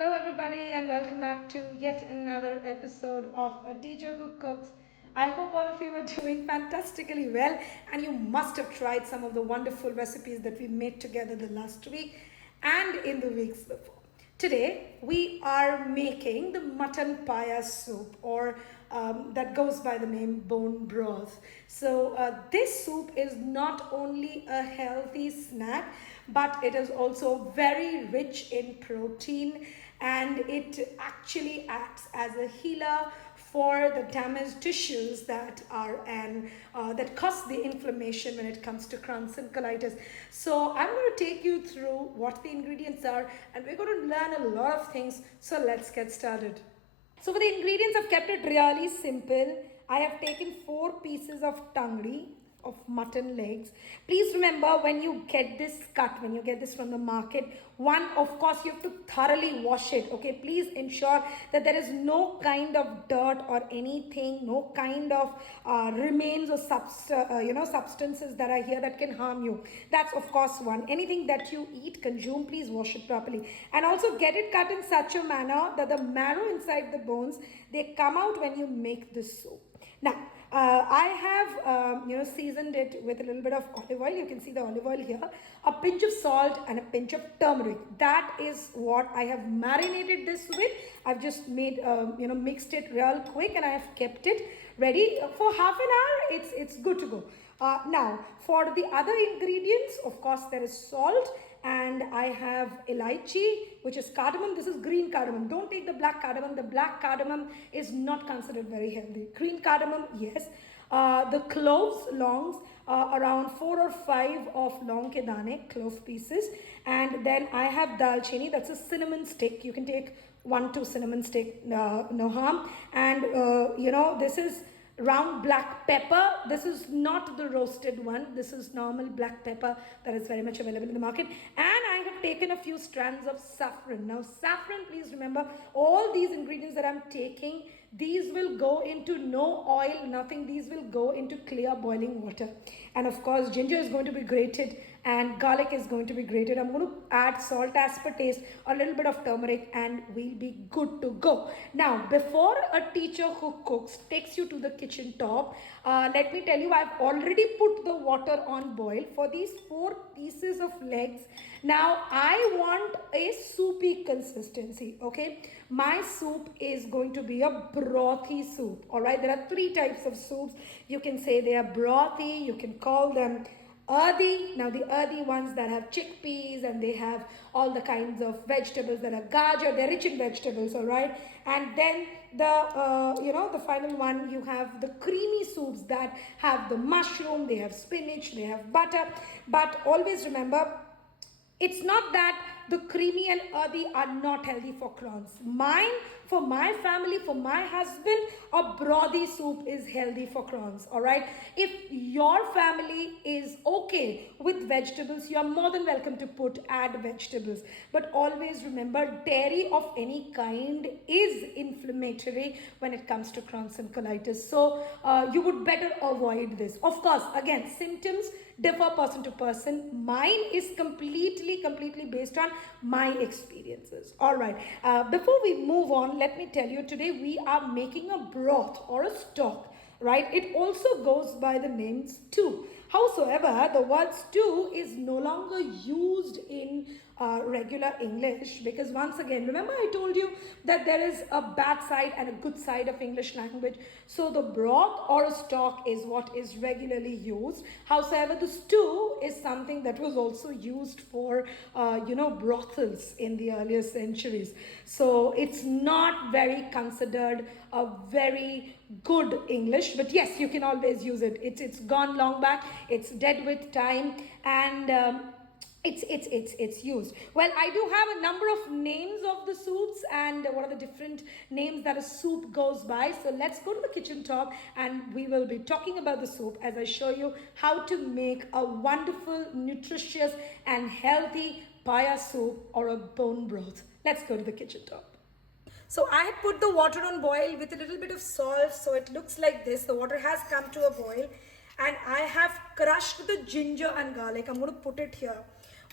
Hello, everybody, and welcome back to yet another episode of A Teacher Who Cooks. I hope all of you are doing fantastically well, and you must have tried some of the wonderful recipes that we made together the last week and in the weeks before. Today, we are making the Mutton Paya Soup, or that goes by the name bone broth. So, this soup is not only a healthy snack, but it is also very rich in protein, and it actually acts as a healer for the damaged tissues that are and that cause the inflammation when it comes to Crohn's and colitis. So I'm going to take you through what the ingredients are, and we're going to learn a lot of things. So let's get started. So for the ingredients, I've kept it really simple. I have taken 4 pieces of tangri, of mutton legs. Please remember, when you get this cut, when you get this from the market, one, of course, you have to thoroughly wash it. Okay, please ensure that there is no kind of dirt or anything, no kind of remains or substances that are here that can harm you. That's of course one. Anything that you eat, consume, please wash it properly, and also get it cut in such a manner that the marrow inside the bones, they come out when you make this soup. Now, I have seasoned it with a little bit of olive oil. You can see the olive oil here, a pinch of salt and a pinch of turmeric. That is what I have marinated this with. I've just made mixed it real quick, and I have kept it ready for half an hour. It's good to go. Now, for the other ingredients, of course, there is salt, and I have elixir, which is cardamom. This is green cardamom. Don't take the black cardamom. The black cardamom is not considered very healthy. Green cardamom, yes. The cloves, longs, around 4 or 5 of long ke dane, clove pieces. And then I have dalchini, that's a cinnamon stick. You can take 1-2 cinnamon stick, no harm. And this is round black pepper. This is not the roasted one. This is normal black pepper that is very much available in the market. And I have taken a few strands of saffron. Now, saffron, please remember, all these ingredients that I'm taking, these will go into no oil, nothing. These will go into clear boiling water. And of course, ginger is going to be grated, and garlic is going to be grated. I'm going to add salt as per taste, a little bit of turmeric, and we'll be good to go. Now, before a teacher who cooks takes you to the kitchen top, let me tell you, I've already put the water on boil for these 4 pieces of legs. Now, I want a soupy consistency, okay? My soup is going to be a brothy soup, all right? There are 3 types of soups. You can say they are brothy, you can call them earthy. Now, the earthy ones that have chickpeas, and they have all the kinds of vegetables that are gajar, they're rich in vegetables, all right? And then the final one, you have the creamy soups that have the mushroom, they have spinach, they have butter. But always remember, it's not that the creamy and earthy are not healthy for Crohn's. Mine, for my family, for my husband, a brothy soup is healthy for Crohn's. All right. If your family is okay with vegetables, you are more than welcome to add vegetables. But always remember, dairy of any kind is inflammatory when it comes to Crohn's and colitis. So you would better avoid this. Of course, again, symptoms differ person to person. Mine is completely based on my experiences. All right. Before we move on, let me tell you, today we are making a broth or a stock, right? It also goes by the name stew. Howsoever, the word stew is no longer used in regular English, because once again, remember I told you that there is a bad side and a good side of English language. So the broth or a stock is what is regularly used. Howsoever, the stew is something that was also used for brothels in the earlier centuries. So it's not very considered a very good English, but yes, you can always use it. It's gone long back. It's dead with time, and it's used. Well, I do have a number of names of the soups and what are the different names that a soup goes by. So let's go to the kitchen top, and we will be talking about the soup as I show you how to make a wonderful, nutritious and healthy paya soup or a bone broth. Let's go to the kitchen top. So I had put the water on boil with a little bit of salt, so it looks like this. The water has come to a boil, and I have crushed the ginger and garlic. I'm going to put it here.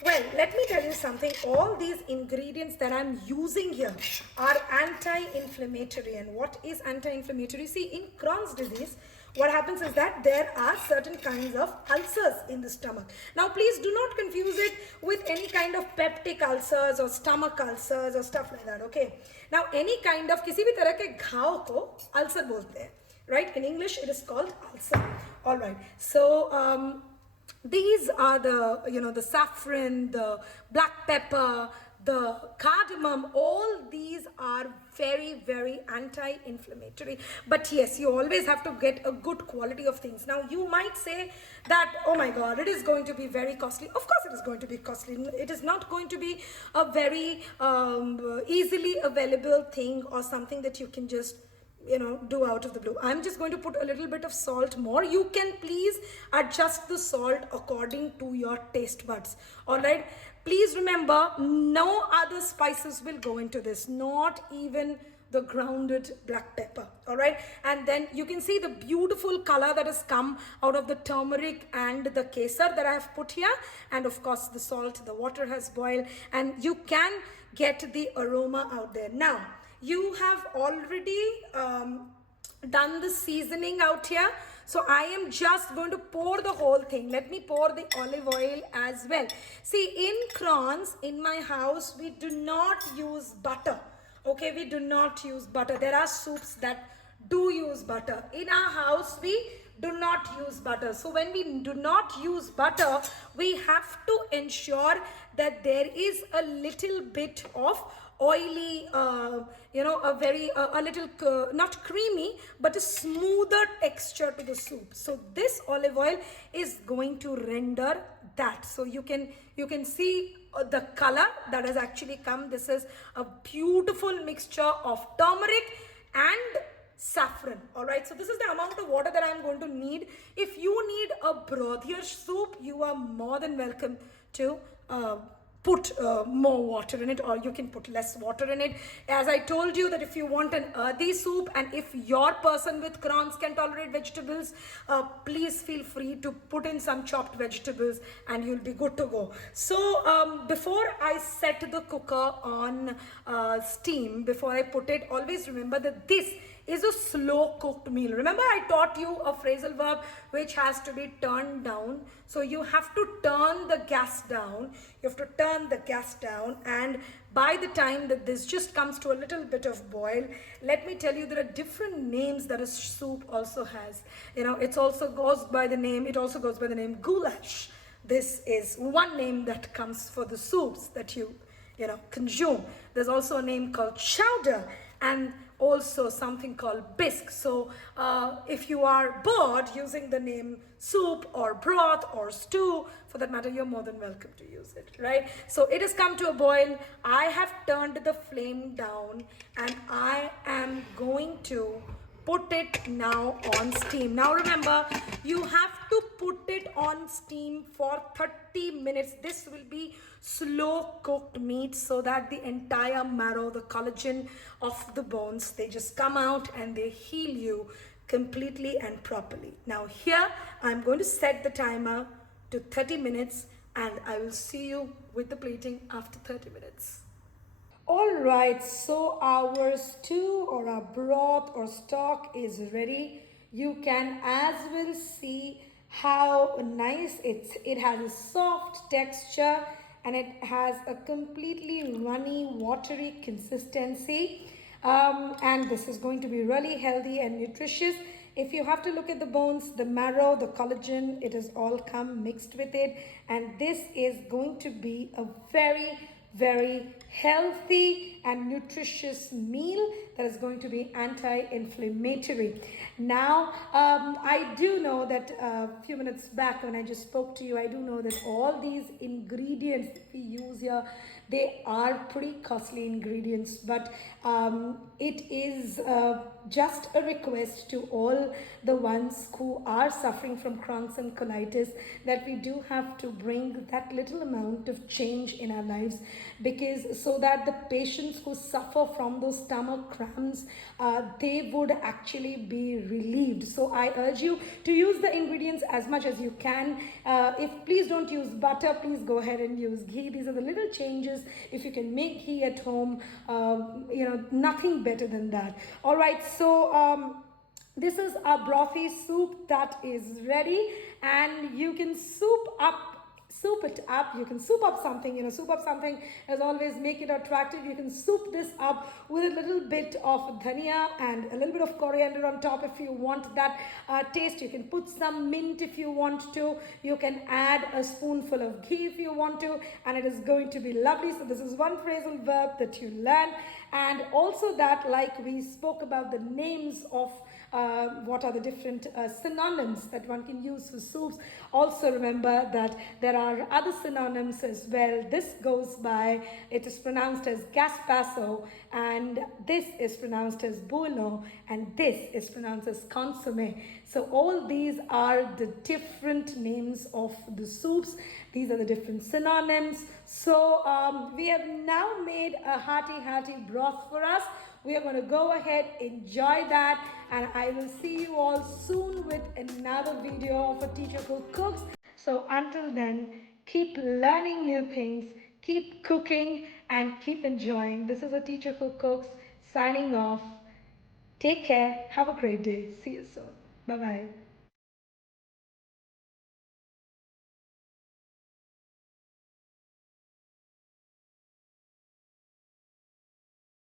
Well, let me tell you something. All these ingredients that I'm using here are anti-inflammatory. And what is anti-inflammatory? See, in Crohn's disease, what happens is that there are certain kinds of ulcers in the stomach. Now, please do not confuse it with any kind of peptic ulcers or stomach ulcers or stuff like that, okay? Now, any kind of किसी भी तरह के घाव को ulcer बोलते हैं, right? In English, it is called ulcer. All right. So, these are the saffron, the black pepper, the cardamom. All these are very, very anti-inflammatory. But yes, you always have to get a good quality of things. Now, you might say that, oh my God, it is going to be very costly. Of course, it is going to be costly. It is not going to be a very easily available thing or something that you can just do out of the blue. I'm just going to put a little bit of salt more. You can please adjust the salt according to your taste buds. All right. Please remember, no other spices will go into this, not even the grounded black pepper. All right. And then you can see the beautiful color that has come out of the turmeric and the kesar that I have put here. And of course, the salt, the water has boiled, and you can get the aroma out there. Now, you have already done the seasoning out here. So I am just going to pour the whole thing. Let me pour the olive oil as well. See, in Crohn's, in my house, we do not use butter. Okay, we do not use butter. There are soups that do use butter. In our house, we do not use butter. So when we do not use butter, we have to ensure that there is a little bit of oily, a little, not creamy, but a smoother texture to the soup. So this olive oil is going to render that. So you can see the color that has actually come. This is a beautiful mixture of turmeric and saffron. All right, so this is the amount of water that I'm going to need. If you need a brothier soup, you are more than welcome to put more water in it, or you can put less water in it. As I told you, that if you want an earthy soup, and if your person with Crohn's can tolerate vegetables, please feel free to put in some chopped vegetables and you'll be good to go. So before I set the cooker on steam, before I put it, always remember that this is a slow cooked meal. Remember, I taught you a phrasal verb which has to be turned down. So you have to turn the gas down. You have to turn the gas down, and by the time that this just comes to a little bit of boil, let me tell you, there are different names that a soup also has. It also goes by the name goulash. This is one name that comes for the soups that you consume. There's also a name called chowder, and also something called bisque. So if you are bored using the name soup or broth or stew, for that matter, you're more than welcome to use it, right? So it has come to a boil. I have turned the flame down, and I am going to put it now on steam. Now remember, you have to put it on steam for 30 minutes. This will be slow cooked meat, so that the entire marrow, the collagen of the bones, they just come out and they heal you completely and properly. Now here, I'm going to set the timer to 30 minutes, and I will see you with the plating after 30 minutes. Alright, so our stew or our broth or stock is ready. You can as well see how nice it has a soft texture, and it has a completely runny, watery consistency. And this is going to be really healthy and nutritious. If you have to look at the bones, the marrow, the collagen, it has all come mixed with it. And this is going to be a very, very healthy and nutritious meal that is going to be anti-inflammatory. Now, I do know that a few minutes back when I just spoke to you, I do know that all these ingredients that we use here, They are pretty costly ingredients, but it is just a request to all the ones who are suffering from Crohn's and colitis that we do have to bring that little amount of change in our lives, because so that the patients who suffer from those stomach cramps, they would actually be relieved. So I urge you to use the ingredients as much as you can. If please don't use butter, please go ahead and use ghee. These are the little changes. If you can make ghee at home, nothing better than that. All right, so this is a brothy soup that is ready, and you can soup it up. You can soup up something, soup up something as always, make it attractive. You can soup this up with a little bit of dhania and a little bit of coriander on top if you want that taste. You can put some mint if you want to. You can add a spoonful of ghee if you want to, and it is going to be lovely. So this is one phrasal verb that you learn, and also that, like we spoke about the names of what are the different synonyms that one can use for soups. Also remember that there are other synonyms as well. This goes by, it is pronounced as gaspasso, and this is pronounced as bouillon, and this is pronounced as consommé. So all these are the different names of the soups. These are the different synonyms. So we have now made a hearty broth for us. We are going to go ahead, enjoy that, and I will see you all soon with another video of a teacher who cooks. So until then, keep learning new things, keep cooking, and keep enjoying. This is a teacher who cooks signing off. Take care. Have a great day. See you soon. Bye-bye.